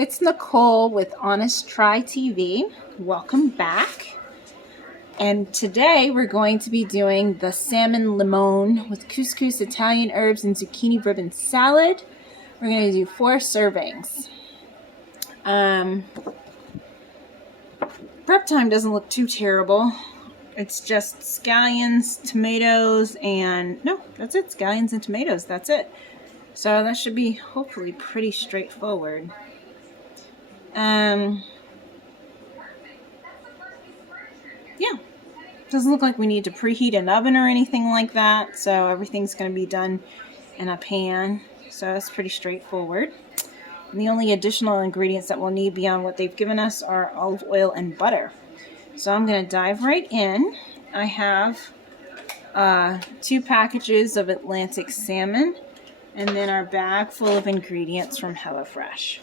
It's Nicole with Honest Try TV. Welcome back. And today we're going to be doing the Salmon Limone with Couscous, Italian herbs, and zucchini ribbon salad. We're going to do 4 servings. Prep time doesn't look too terrible. It's just scallions, tomatoes, and no, that's it. Scallions and tomatoes, that's it. So that should be hopefully pretty straightforward. Yeah, doesn't look like we need to preheat an oven or anything like that, so everything's going to be done in a pan, so that's pretty straightforward. And the only additional ingredients that we'll need beyond what they've given us are olive oil and butter. So I'm going to dive right in. I have 2 packages of Atlantic salmon, and then our bag full of ingredients from HelloFresh.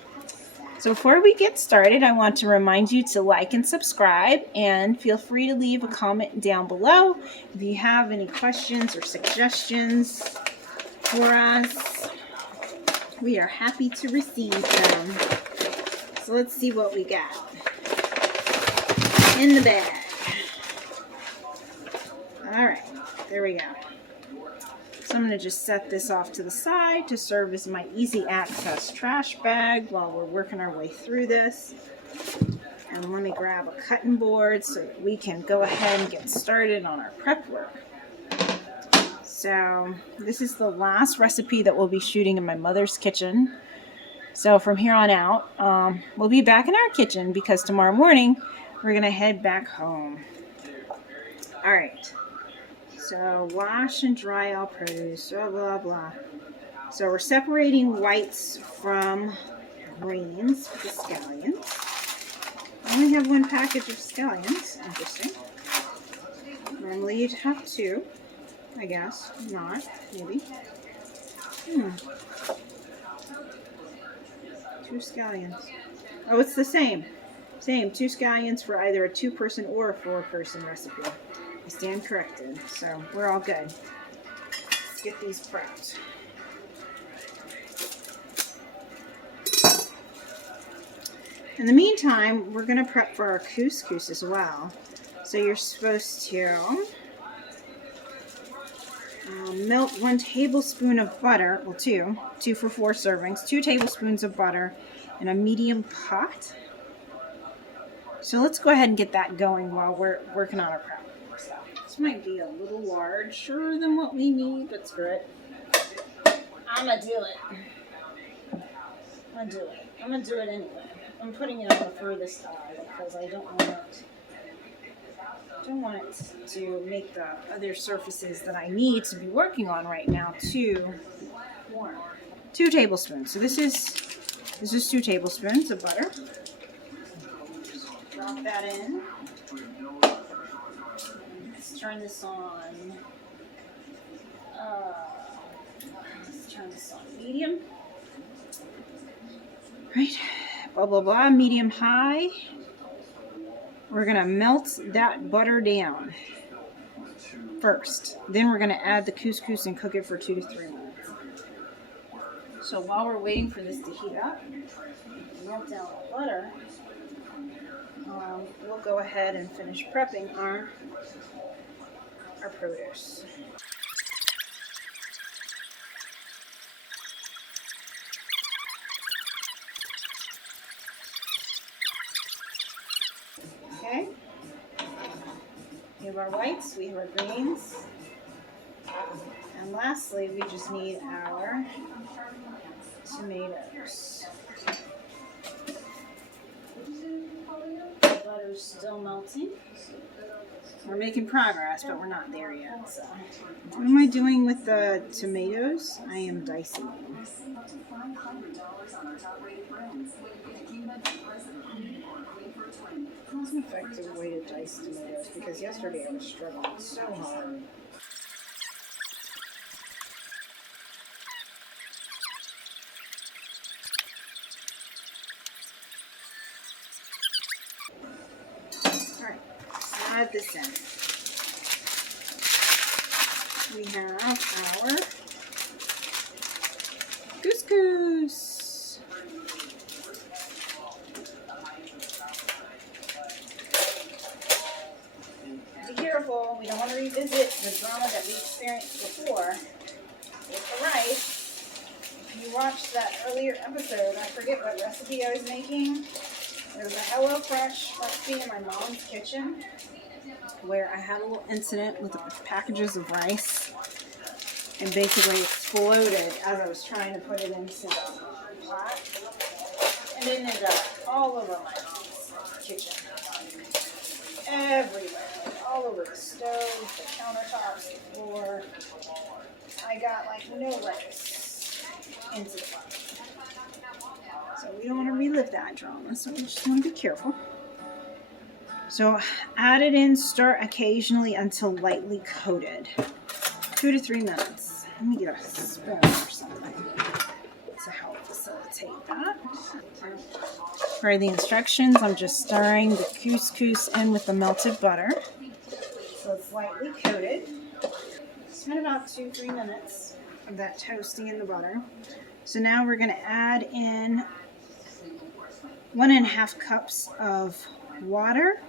So before we get started, I want to remind you to like and subscribe, and feel free to leave a comment down below if you have any questions or suggestions for us. We are happy to receive them. So let's see what we got in the bag. All right, there we go. So I'm going to just set this off to the side to serve as my easy access trash bag while we're working our way through this. And let me grab a cutting board so that we can go ahead and get started on our prep work. So this is the last recipe that we'll be shooting in my mother's kitchen. So from here on out, we'll be back in our kitchen because tomorrow morning we're going to head back home. All right. So wash and dry all produce, blah, blah, blah. So we're separating whites from greens for the scallions. I only have 1 package of scallions. Interesting. Normally you'd have 2, I guess. Not, maybe. 2 scallions. Oh, it's the same. Same, 2 scallions for either a 2-person or a 4-person recipe. I stand corrected, so we're all good. Let's get these prepped. In the meantime, we're going to prep for our couscous as well. So you're supposed to melt 1 tablespoon of butter, well 2 for 4 servings, 2 tablespoons of butter in a medium pot. So let's go ahead and get that going while we're working on our prep. This might be a little larger than what we need, but screw it. I'm going to do it. I'm going to do it anyway. I'm putting it on the furthest side because I don't want it to make the other surfaces that I need to be working on right now too warm. 2 tablespoons. So this is 2 tablespoons of butter. Drop that in. Let's turn this on. Let's turn this on medium. Right. Blah, blah, blah. Medium high. We're going to melt that butter down first. Then we're going to add the couscous and cook it for 2 to 3 minutes. So while we're waiting for this to heat up, melt down the butter, we'll go ahead and finish prepping our produce. Okay, we have our whites, we have our greens, and lastly we just need our tomatoes. Butter's still melting. We're making progress, but we're not there yet. So. What am I doing with the tomatoes? I am dicing them. That's an effective way to dice tomatoes because yesterday I was struggling so hard. Alright, add this in. We have our couscous. revisit the drama that we experienced before with the rice. If you watched that earlier episode, I forget what recipe I was making. It was a HelloFresh recipe in my mom's kitchen where I had a little incident with the packages of rice and basically exploded as I was trying to put it into the pot. And it ended up all over my mom's kitchen. Everywhere. All over the stove, the countertops, the floor. I got like no rice into the pot. So we don't want to relive that drama, so we just want to be careful. So add it in, stir occasionally until lightly coated. 2 to 3 minutes. Let me get a spoon or something to help facilitate that. For the instructions, I'm just stirring the couscous in with the melted butter. So it's lightly coated. Spend about 2-3 minutes of that toasting in the butter. So now we're going to add in 1.5 cups of water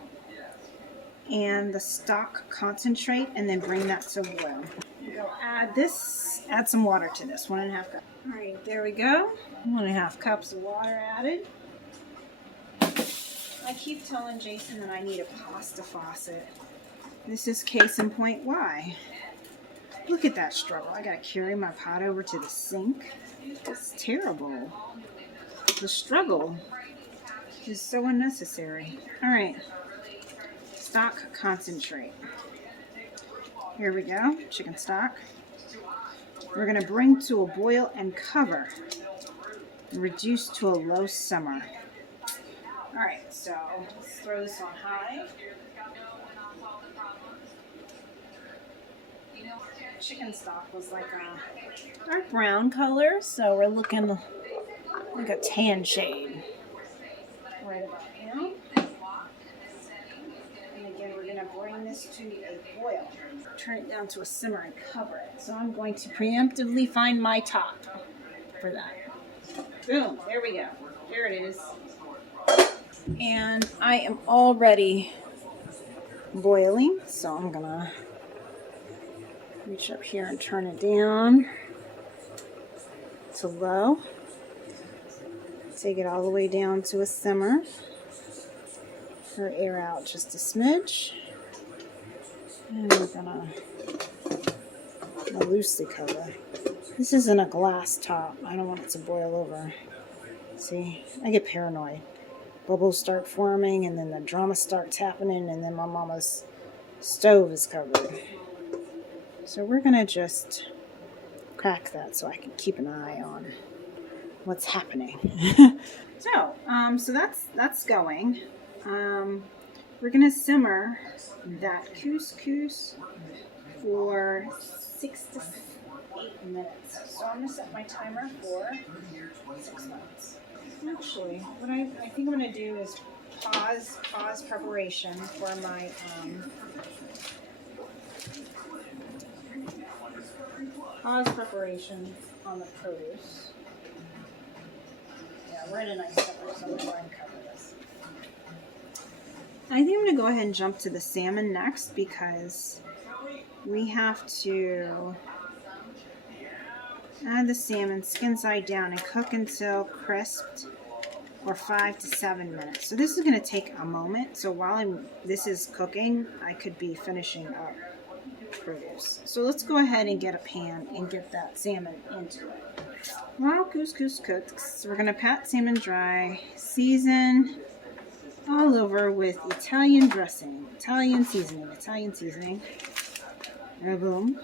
and the stock concentrate, and then bring that to boil. We'll add some water to this, 1.5 cups. All right, there we go. 1.5 cups of water added. I keep telling Jason that I need a pasta faucet. This is case in point why. Look at that struggle. I gotta carry my pot over to the sink. It's terrible. The struggle is so unnecessary. All right. Stock concentrate. Here we go, chicken stock. We're going to bring to a boil and cover. And reduce to a low simmer. All right, so let's throw this on high. Chicken stock was like a dark brown color, so we're looking like a tan shade right about now. We're going to bring this to a boil. Turn it down to a simmer and cover it. So I'm going to preemptively find my top for that. Boom, there we go. There it is. And I am already boiling, so I'm going to reach up here and turn it down to low. Take it all the way down to a simmer. Her air out just a smidge, and we're gonna loosely cover. This isn't a glass top. I don't want it to boil over. See, I get paranoid. Bubbles start forming, and then the drama starts happening, and then my mama's stove is covered. So we're gonna just crack that so I can keep an eye on what's happening. So that's going. We're going to simmer that couscous for 6 to 8 minutes. So I'm going to set my timer for 6 minutes. Actually, what I think I'm going to do is pause preparation for my preparation on the produce. Yeah, we're in a nice summer, so I'm going to go ahead and cover this. I think I'm going to go ahead and jump to the salmon next because we have to add the salmon skin side down and cook until crisped for 5 to 7 minutes. So this is going to take a moment. So while this is cooking, I could be finishing up produce. So let's go ahead and get a pan and get that salmon into it. While couscous cooks, we're going to pat salmon dry, season all over with Italian dressing, Italian seasoning, boom,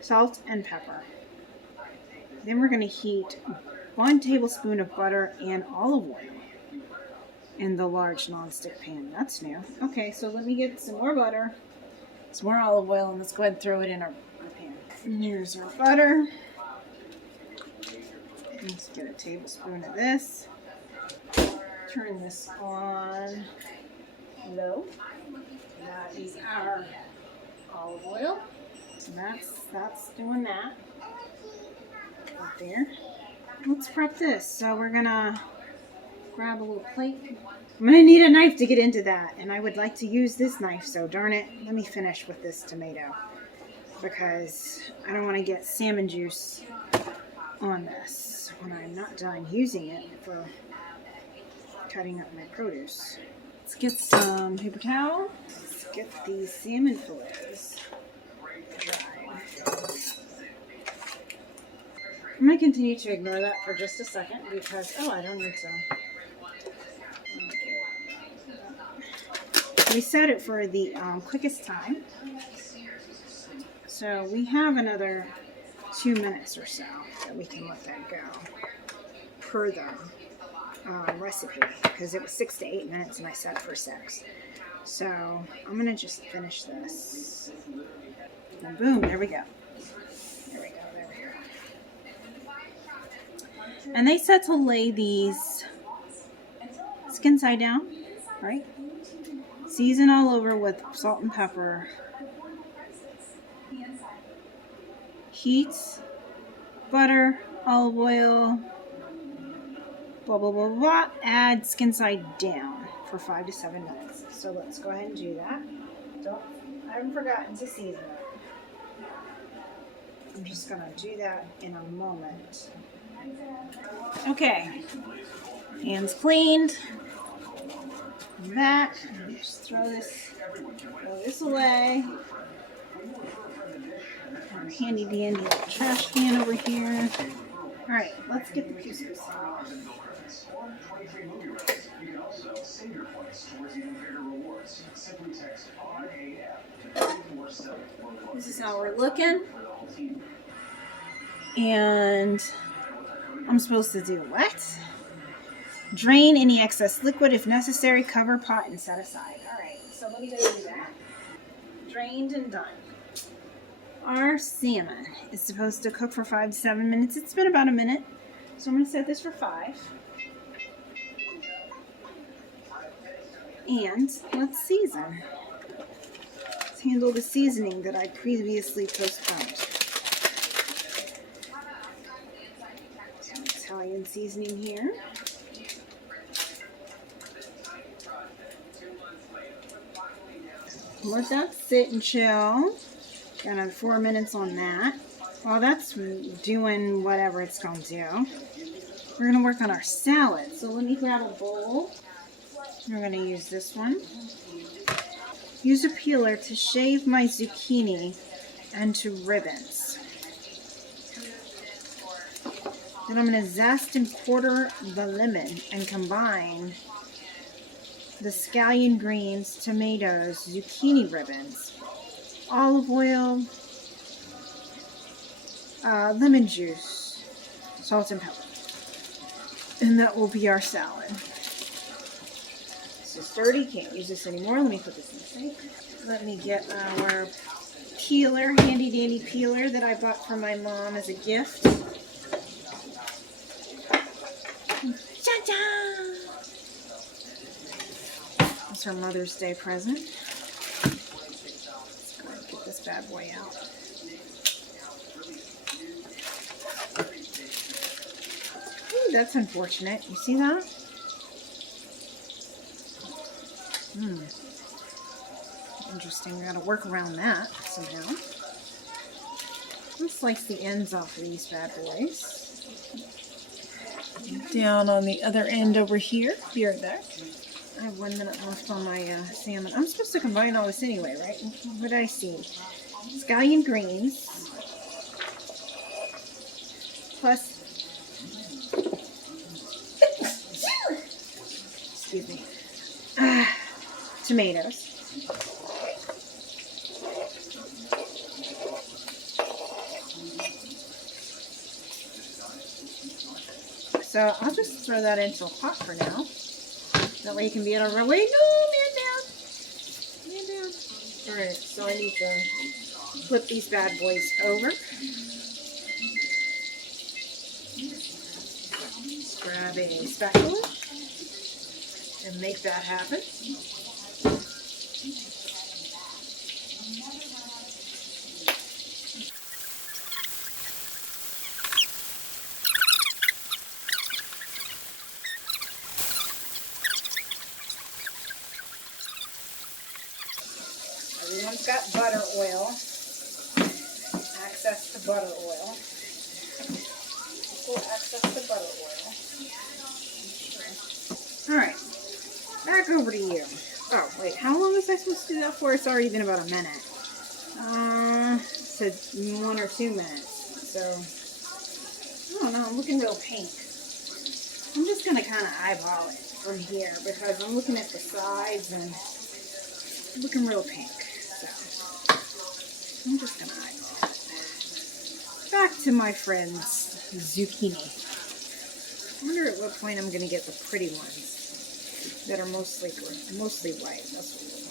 salt and pepper. Then we're going to heat 1 tablespoon of butter and olive oil in the large nonstick pan. That's new. Okay, so let me get some more butter, some more olive oil, and let's go ahead and throw it in our pan. And here's our butter. Let's get a tablespoon of this. Turn this on low. That is our olive oil. So that's doing that. Right there. Let's prep this. So we're gonna grab a little plate. I'm going to need a knife to get into that, and I would like to use this knife, so darn it, let me finish with this tomato, because I don't want to get salmon juice on this when I'm not done using it for cutting up my produce. Let's get some paper towel. Let's get these salmon fillets dried. I'm going to continue to ignore that for just a second because, oh, I don't need to. We set it for the quickest time. So we have another 2 minutes or so that we can let that go per the recipe, because it was 6 to 8 minutes and I set it for 6. So I'm going to just finish this. And boom, there we go. There we go, there we go. And they said to lay these skin side down, right? Season all over with salt and pepper. Heat, butter, olive oil, blah, blah, blah, blah. Add skin side down for 5 to 7 minutes. So let's go ahead and do that. I haven't forgotten to season it. I'm just going to do that in a moment. Okay. Hands cleaned. That. Just throw this away. Our handy dandy little trash can over here. Alright, let's get the couscous. This is how we're looking. And I'm supposed to do what? Drain any excess liquid if necessary, cover pot, and set aside. Alright, so let me go do that. Drained and done. Our salmon is supposed to cook for 5 to 7 minutes. It's been about a minute, so I'm going to set this for 5. And let's season. Let's handle the seasoning that I previously postponed. Some Italian seasoning here. Let that sit and chill. Got another 4 minutes on that. While that's doing whatever it's going to do, we're going to work on our salad. So let me grab a bowl. We're going to use this one. Use a peeler to shave my zucchini into ribbons. Then I'm going to zest and quarter the lemon and combine the scallion greens, tomatoes, zucchini ribbons, olive oil, lemon juice, salt and pepper. And that will be our salad. This is dirty, can't use this anymore. Let me put this in the sink. Let me get our peeler, handy dandy peeler that I bought for my mom as a gift. Ta-da! It's her Mother's Day present. Let's go ahead and get this bad boy out. Ooh, that's unfortunate. You see that? Interesting. We gotta work around that somehow. Let's slice the ends off of these bad boys. Down on the other end over here. Be right back. I have 1 minute left on my salmon. I'm supposed to combine all this anyway, right? What did I see? Scallion greens. Plus... excuse me. Tomatoes. So I'll just throw that into a pot for now. That way you can be able to run away. No, man down. Man down. Alright, so I need to flip these bad boys over. Grab a spatula and make that happen. I've got butter oil. Access to butter oil. Equal access to butter oil. Alright. Back over to you. Oh, wait. How long was I supposed to do that for? It's already been about a minute. It said 1 or 2 minutes. So, I don't know. I'm looking real pink. I'm just going to kind of eyeball it from here because I'm looking at the sides and it's looking real pink. So, I'm just going to eyeball it. Back to my friend's zucchini. I wonder at what point I'm going to get the pretty ones that are mostly white. That's what we want.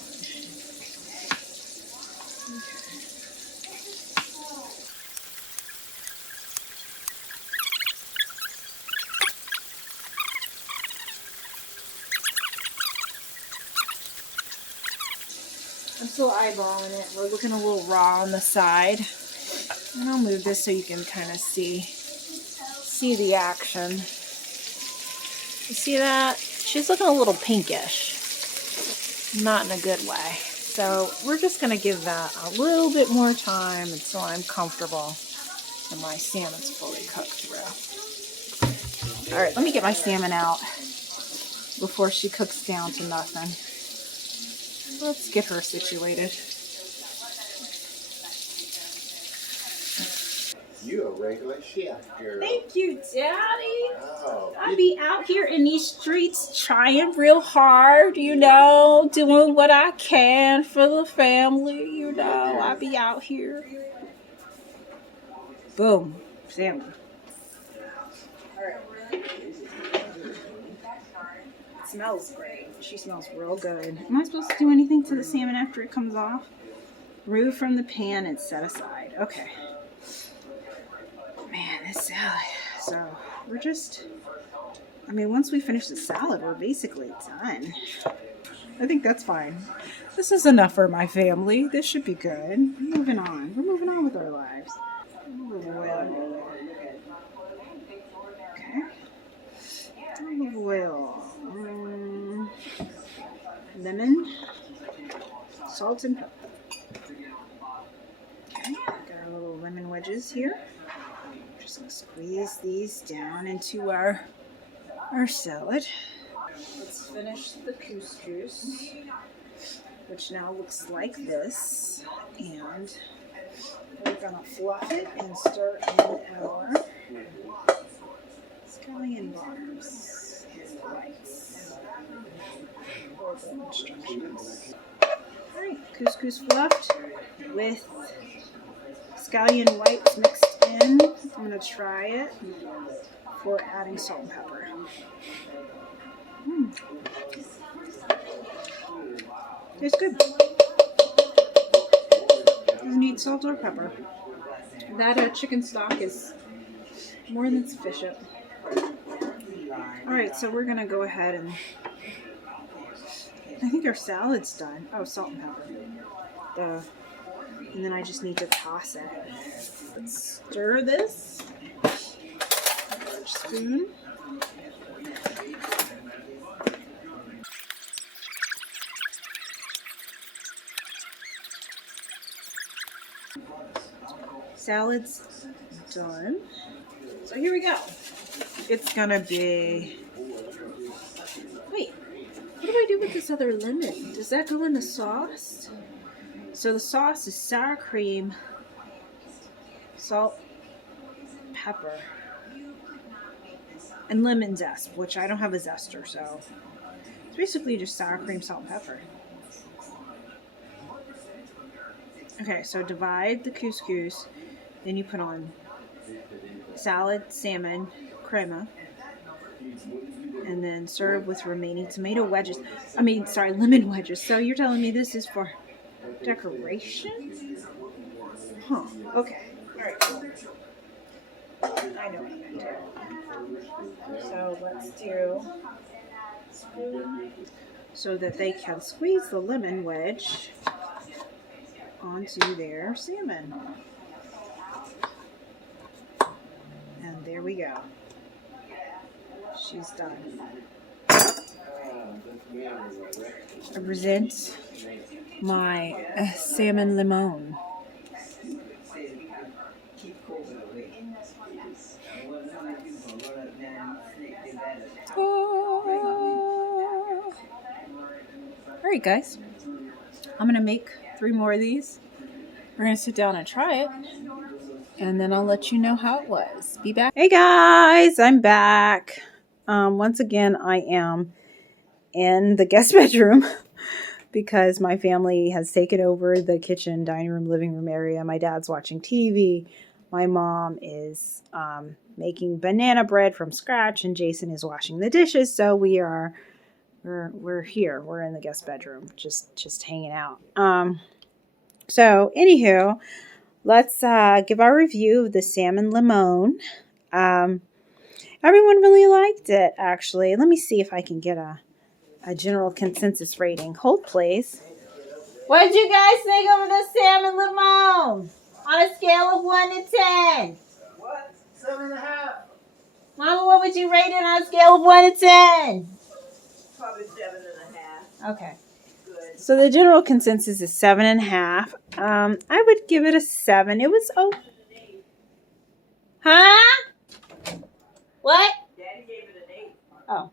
Okay. I'm still eyeballing it. We're looking a little raw on the side. And I'll move this so you can kind of see the action. You see that? She's looking a little pinkish. Not in a good way. So we're just going to give that a little bit more time until I'm comfortable and my salmon's fully cooked through. Alright, let me get my salmon out before she cooks down to nothing. Let's get her situated. You a regular chef, girl. Thank you, Daddy. Oh, I be out here in these streets trying real hard, you know, doing what I can for the family, you know. I be out here. Boom. Salmon. Alright. It smells great. She smells real good. Am I supposed to do anything to the salmon after it comes off? Remove from the pan and set aside. Okay. Man, this salad. So, we're just... I mean, once we finish the salad, we're basically done. I think that's fine. This is enough for my family. This should be good. We're moving on. We're moving on with our lives. Okay. Olive oil. Lemon. Salt and pepper. Okay. Got our little lemon wedges here. Just going to squeeze these down into our salad. Let's finish the couscous, which now looks like this. And we're going to fluff it and stir in our scallion bars and whites. Instructions. Alright, couscous fluffed with scallion whites mixed in. I'm going to try it before adding salt and pepper. Tastes good. Doesn't need salt or pepper. That chicken stock is more than sufficient. Alright, so we're going to go ahead and... I think our salad's done. Oh, salt and pepper. And then I just need to toss it. Let's stir this. Large spoon. Salad's done. So here we go. It's gonna be... Wait, what do I do with this other lemon? Does that go in the sauce? So the sauce is sour cream, salt, pepper, and lemon zest, which I don't have a zester, so it's basically just sour cream, salt, and pepper. Okay, so divide the couscous, then you put on salad, salmon, crema, and then serve with remaining tomato wedges. Lemon wedges. So you're telling me this is for decoration? Huh, okay. Alright, cool. I know what I'm going to do. So let's do spoon so that they can squeeze the lemon wedge onto their salmon. And there we go. She's done. I present my salmon limone. Alright guys, I'm going to make 3 more of these. We're going to sit down and try it, and then I'll let you know how it was. Be back. Hey guys, I'm back. Once again, I am in the guest bedroom because my family has taken over the kitchen, dining room, living room area. My dad's watching TV. My mom is making banana bread from scratch, and Jason is washing the dishes. So we're here. We're in the guest bedroom, just hanging out. So anywho, let's give our review of the salmon limone. Everyone really liked it, actually. Let me see if I can get a general consensus rating. Hold, please. What did you guys think of the salmon limone? On a scale of 1 to 10. What? 7.5. Mama, what would you rate it on a scale of 1 to 10? Probably 7.5. Okay. Good. So the general consensus is 7.5. I would give it a 7. It was Huh? What? Daddy gave it an 8. Oh.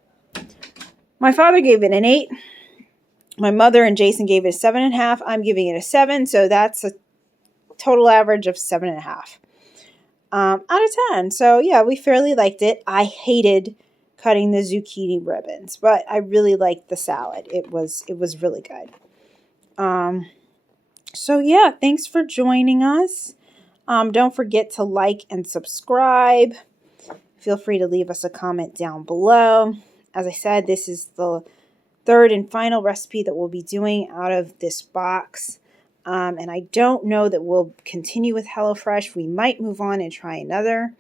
My father gave it an 8. My mother and Jason gave it a 7.5. I'm giving it a 7. So that's a total average of 7.5. Out of 10. So yeah, we fairly liked it. I hated cutting the zucchini ribbons, but I really liked the salad. It was really good. So yeah, thanks for joining us. Don't forget to like and subscribe. Feel free to leave us a comment down below. As I said, this is the 3rd and final recipe that we'll be doing out of this box. And I don't know that we'll continue with HelloFresh. We might move on and try another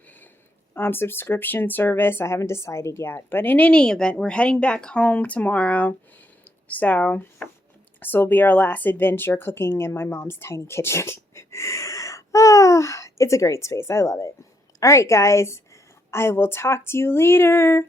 subscription service. I haven't decided yet. But in any event, we're heading back home tomorrow. So this will be our last adventure cooking in my mom's tiny kitchen. It's a great space. I love it. All right, guys. I will talk to you later.